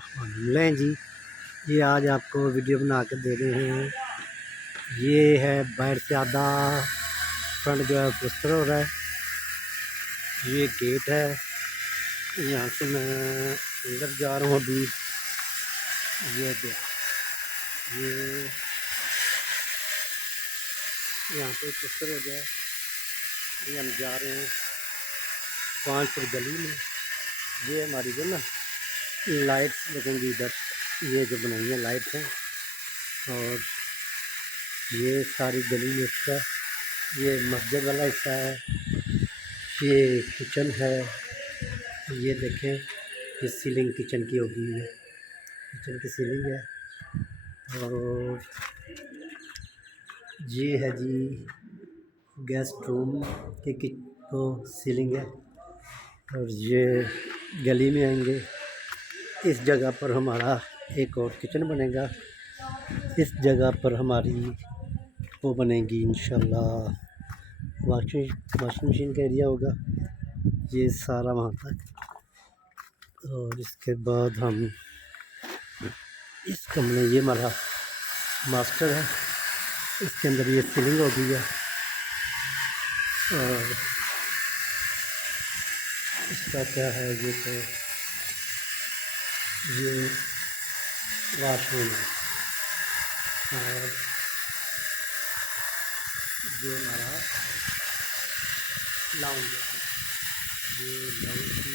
बिस्मिल्लाहिर्रहमानिर्रहीम। लें जी, ये आज आपको वीडियो बना के दे रहे हैं। ये है बाहर से आधा फ्रंट जो है प्लस्तर हो रहा है। ये गेट है, यहाँ से मैं अंदर जा रहा हूँ अभी। ये गया, ये यहाँ पे प्लस्तर हो गया। ये हम जा रहे हैं 5 फुट गली में। ये हमारी जो ना लाइट्स लगेंगी इधर, ये जो बनाई है लाइट्स हैं। और ये सारी गली में इसका ये मस्जिद वाला हिस्सा है। ये किचन है, ये देखें, ये सीलिंग किचन की होगी, ये किचन की सीलिंग है। और ये है जी गेस्ट रूम की तो सीलिंग है। और ये गली में आएंगे, इस जगह पर हमारा एक और किचन बनेगा। इस जगह पर हमारी वो बनेगी इंशाल्लाह वॉशिंग मशीन का एरिया होगा, ये सारा वहाँ तक। और इसके बाद हम इस कमरे, ये हमारा मास्टर है, इसके अंदर ये सीलिंग होगी है। और इसका क्या है, ये तो ये वाशरूम है। और ये हमारा लाउंज है, ये लाउंज की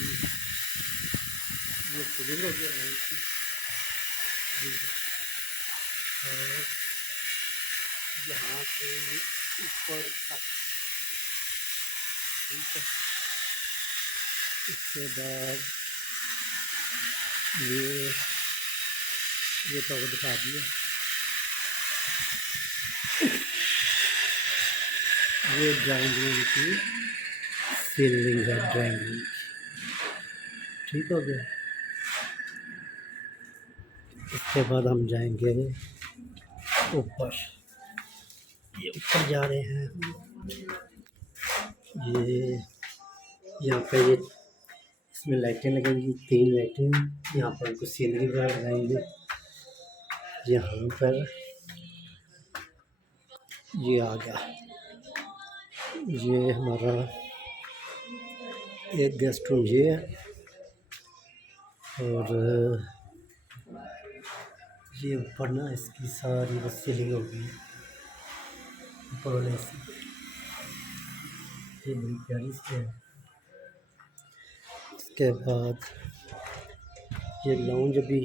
ये सीलिंग हो गया लाउंज की। और यहाँ से ऊपर तक, ठीक है। इसके बाद ये तो दिखा दिया। ये ड्राइंग रूम की सीलिंग है, ड्राइंग रूम, ठीक हो गया। इसके बाद हम जाएंगे ऊपर, ये ऊपर जा रहे हैं। ये यहाँ पे ये इसमें लाइटें लगेंगी, 3 लाइटें। यहाँ पर कुछ सीनरी वगैरह लगाएंगे। यहाँ पर ये आ गया, ये हमारा एक गेस्ट रूम ये है। और ये ऊपर ना इसकी सारी वो सीलिंग होगी ऊपर वाले से, ये बड़ी प्यारी सी है। इसके बाद ये लाउंज अभी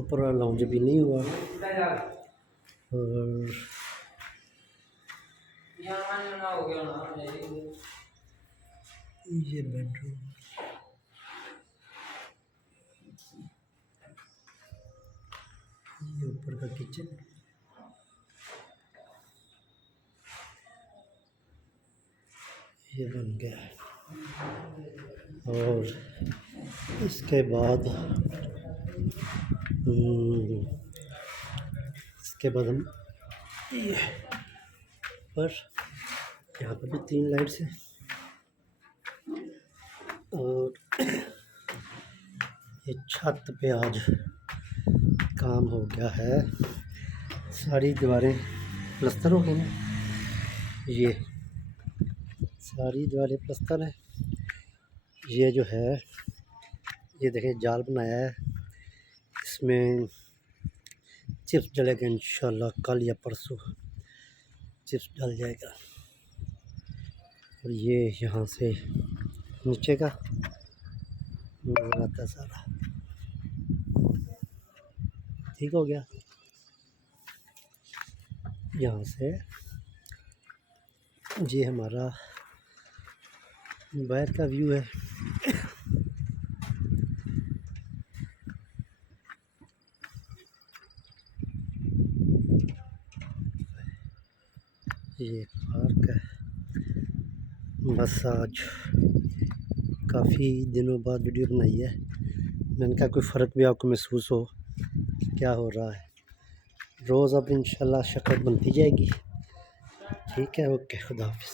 ऊपर वाला लाउंज अभी नहीं हुआ। और ये बेडरूम, ये ऊपर का किचन, ये बन गया है। और इसके बाद हम ये पर यहाँ पर भी 3 लाइट्स हैं। और ये छत पे आज काम हो गया है, सारी दीवारें प्लस्तर हो गई हैं। ये सारी दीवारें प्लस्तर है। ये जो है, ये देखें जाल बनाया है, इसमें चिप्स डलेगा इंशाल्लाह, कल या परसों चिप्स डल जाएगा। और ये यहाँ से नीचे का आता सारा, ठीक हो गया। यहाँ से ये हमारा बाहर का व्यू है। ये पार्क है। बस आज काफ़ी दिनों बाद वीडियो बनाई है, मैंने कहा कोई फ़र्क भी आपको महसूस हो क्या हो रहा है। रोज़ अब इंशाल्लाह शक्ल बनती जाएगी, ठीक है। ओके, खुदा हाफिज़।